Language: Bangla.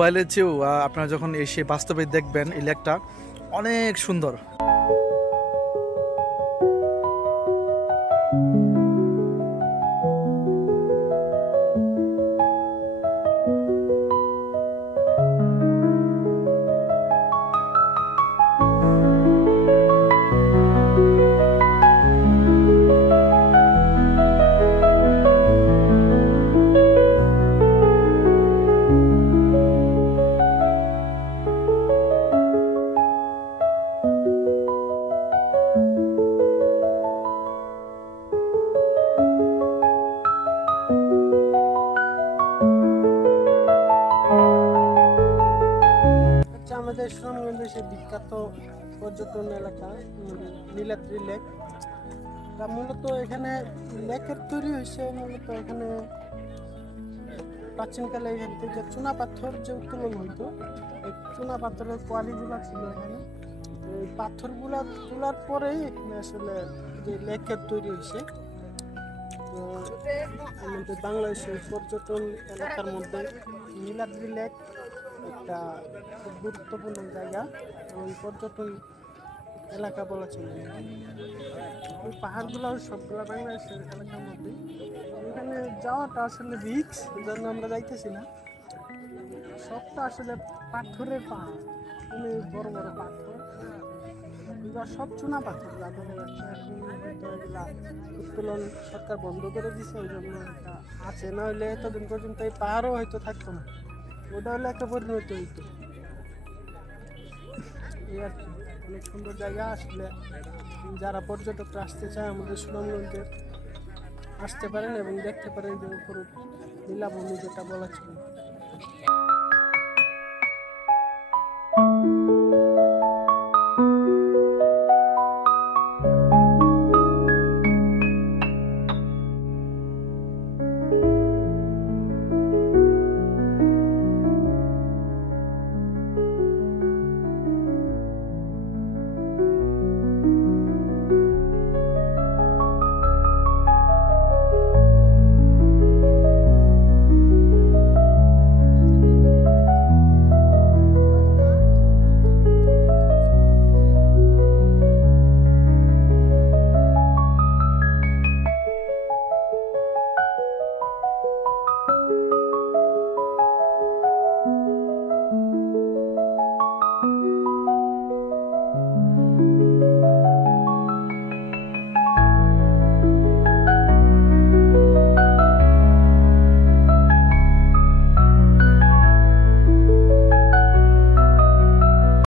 মোবাইলের চেয়েও আপনারা যখন এসে বাস্তবে দেখবেন এই লেকটা অনেক সুন্দর। আমাদের সুনামগঞ্জে সে বিখ্যাত পর্যটন এলাকা নীলাদ্রি লেক। তা মূলত এখানে লেকের তৈরি হয়েছে মূলত এখানে প্রাচীনকালে এখান থেকে চুনা পাথর যে উত্তোলন হইতো, এই চুনা পাথরের কোয়ালিগুলো ছিল এখানে। এই পাথরগুলা তোলার পরেই এখানে আসলে যে লেকের তৈরি হয়েছে। তো আমাদের বাংলাদেশের পর্যটন এলাকার মধ্যে নীলাদ্রি লেক একটা খুব গুরুত্বপূর্ণ জায়গা এবং পর্যটন এলাকা বলা চলে। ওই পাহাড়গুলো সবগুলো বাংলাদেশের এলাকার মধ্যে। এখানে যাওয়াটা আসলে রিস্ক, জন্য আমরা যাইতেছি না। সবটা আসলে পাথরের পাহাড়, অনেক বড় বড় পাথর, এগুলো সব চুনা পাথর। যাদের এগুলা উত্তোলন সরকার বন্ধ করে দিছে, ওই জন্য এটা আছে, না হলে এতদিন পর্যন্ত এই পাহাড়ও হয়তো থাকতো না, ওটা হলে একটা পরিণত হইতো। এই আর কি, অনেক সুন্দর জায়গা। আসলে যারা পর্যটকরা আসতে চায় আমাদের সুনামগঞ্জে আসতে পারেন এবং দেখতে পারেন যে উপর নীলাভূমি যেটা বলা ছিল।